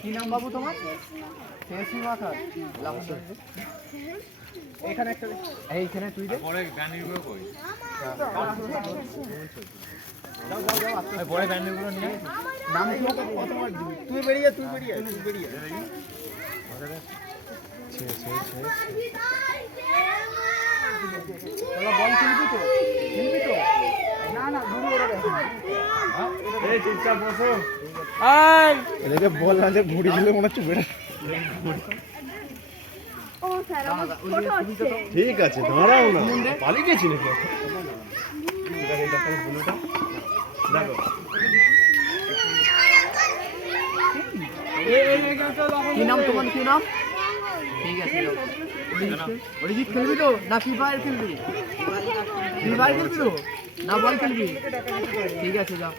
কি নাম বাবু তোমার? শেষি মাথা এখানে একটা এইখানে তুই দে পরে ব্যান্ডেলগুলো কই যাও যাও যাও পরে ব্যান্ডেলগুলো নিয়ে নাম কি তোমার? তুই বেরিয়ে ছে বল খেলবি তো না ঘুরে ওরা এই চুপচাপ বসো এদিকে বল না যে ঘুড়ি দিলে মনে হচ্ছে বেড়া ও স্যার আমার ফটো আছে ঠিক আছে দাঁড়াও না পালিয়ে গেছি নাকি দেখো কি নাম তোমার? কি নাম? ঠিক আছে অরিজিৎ খেলবি তো না ফ্রি ফায়ার খেলবি? ফ্রি ফায়ার খেলবি তো না বল খেলবি? ঠিক আছে যাও।